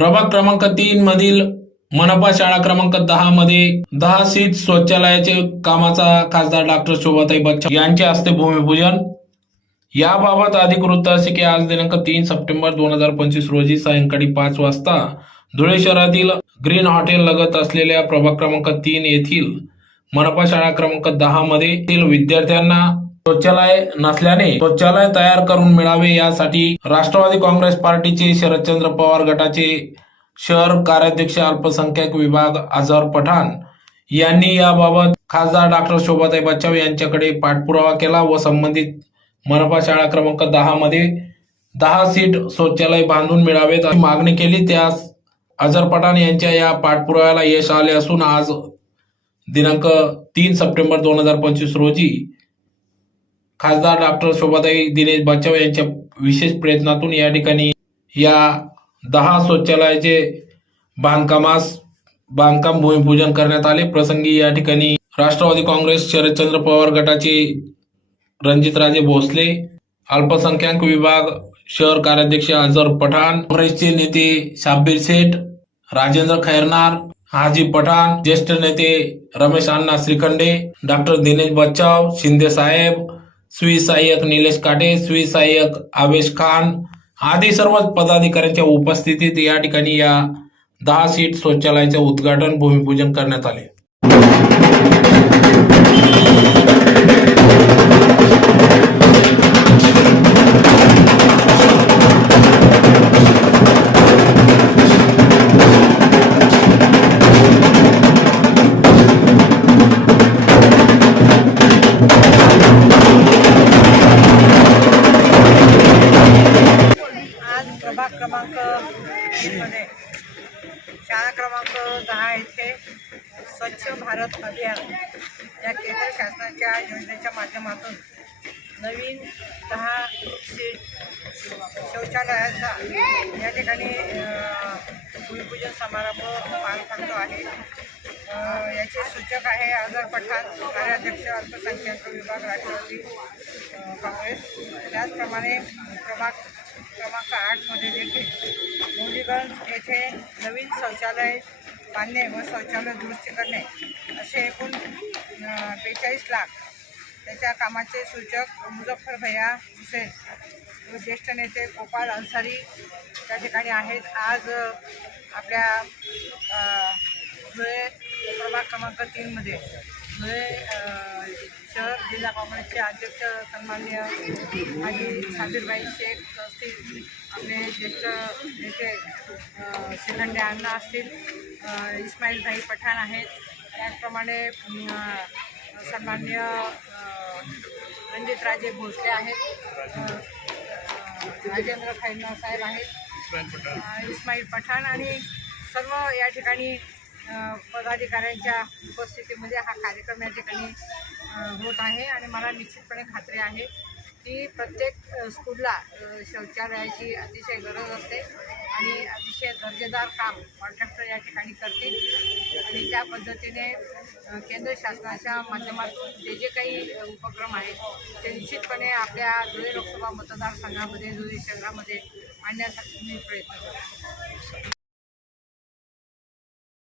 प्रभाग क्रमांक तीन मधील मनपा शाळा क्रमांक दहा मध्ये दहा सीट शौचालयाचे कामाचा खासदार डॉक्टर शोभाताई बच्चन यांचे हस्ते भूमिपूजन. याबाबत अधिक वृत्त असे की आज दिनांक तीन सप्टेंबर दोन हजार पंचवीस रोजी सायंकाळी पाच वाजता धुळे शहरातील ग्रीन हॉटेल लगत असलेल्या प्रभाग क्रमांक तीन येथील मनपा शाळा क्रमांक दहा मध्ये विद्यार्थ्यांना शौचालय नसल्याने शौचालय तयार करून मिळावे यासाठी राष्ट्रवादी काँग्रेस पार्टीचे शरदचंद्र पवार गटाचे शहर कार्याध्यक्ष अल्पसंख्याक विभाग अझहर पठाण यांनी याबाबत खासदार डॉक्टर शोभाताई बच्चाव यांच्याकडे पाठपुरावा केला व संबंधित मनपा शाळा क्रमांक दहा मध्ये दहा सीट शौचालय बांधून मिळावेत अशी मागणी केली. त्यास अझर पठाण यांच्या या पाठपुराव्याला यश आले असून आज दिनांक तीन सप्टेंबर दोन हजार पंचवीस रोजी खासदार डॉक्टर शोभाताई दिनेश बचाव यांच्या विशेष प्रयत्नातून या ठिकाणी या दहा शौचालयाचे बांधकामास बांधकाम भूमिपूजन करण्यात आले. प्रसंगी या ठिकाणी राष्ट्रवादी काँग्रेस शरदचंद्र पवार गटाचे रणजितराजे भोसले अल्पसंख्याक विभाग शहर कार्याध्यक्ष अझर पठाण काँग्रेसचे नेते शाब्बीर शेठ राजेंद्र खैरनार हाजी पठाण ज्येष्ठ नेते रमेश अण्णा श्रीखंडे डॉक्टर दिनेश बच्चाव शिंदे साहेब स्वी सहाय्यक निलेश काटे स्वी सहाय्यक आवेश खान आदी सर्व पदाधिकाऱ्यांच्या उपस्थितीत या ठिकाणी या दहा सीट शौचालयाचे उद्घाटन भूमिपूजन करण्यात आले. शाळा क्रमांक दहा येथे स्वच्छ भारत अभियान या केंद्र शासनाच्या योजनेच्या माध्यमातून नवीन दहा सीट शौचालयाचा या ठिकाणी भूमिपूजन समारंभ पार पडतो आहे. याचे सूचक आहे आझर पठाण कार्याध्यक्ष अल्पसंख्याक विभाग राष्ट्रवादी काँग्रेस. त्याचप्रमाणे क्रमांक क्रमांक आठमध्ये देखील मुलीगंज येथे नवीन शौचालय बांधणे व शौचालय दुरुस्ती करणे असे एकूण बेचाळीस लाख त्याच्या कामाचे सूचक मुझफ्फर भैया हुसेन व ज्येष्ठ नेते गोपाळ अन्सारी त्या ठिकाणी आहेत. आज आपल्या धुळे प्रभाग क्रमांक तीनमध्ये धुळे जिल्हा काँग्रेसचे अध्यक्ष सन्माननीय माजी साबीरबाई शेख असतील आपले ज्येष्ठ नेते अ, शिखंडे अण्णा असतील इस्माईलभाई पठाण आहेत. त्याचप्रमाणे अ, रणजितराजे भोसले आहेत. राजेंद्र खैरनार साहेब आहेत. इस्माईल पठाण. आणि सर्व या ठिकाणी पदाधिकाऱ्यांच्या उपस्थितीमध्ये हा कार्यक्रम या ठिकाणी होत आहे आणि मला निश्चितपणे खात्री आहे की प्रत्येक स्कूलला शौचालयाची अतिशय गरज असते आणि अतिशय दर्जेदार काम कॉन्ट्रॅक्टर या ठिकाणी करतील. आणि त्या पद्धतीने केंद्र शासनाच्या माध्यमातून जे जे काही उपक्रम आहेत ते निश्चितपणे आपल्या धुळे लोकसभा मतदारसंघामध्ये धुळे शहरामध्ये आणण्यासाठी मी प्रयत्न करतो.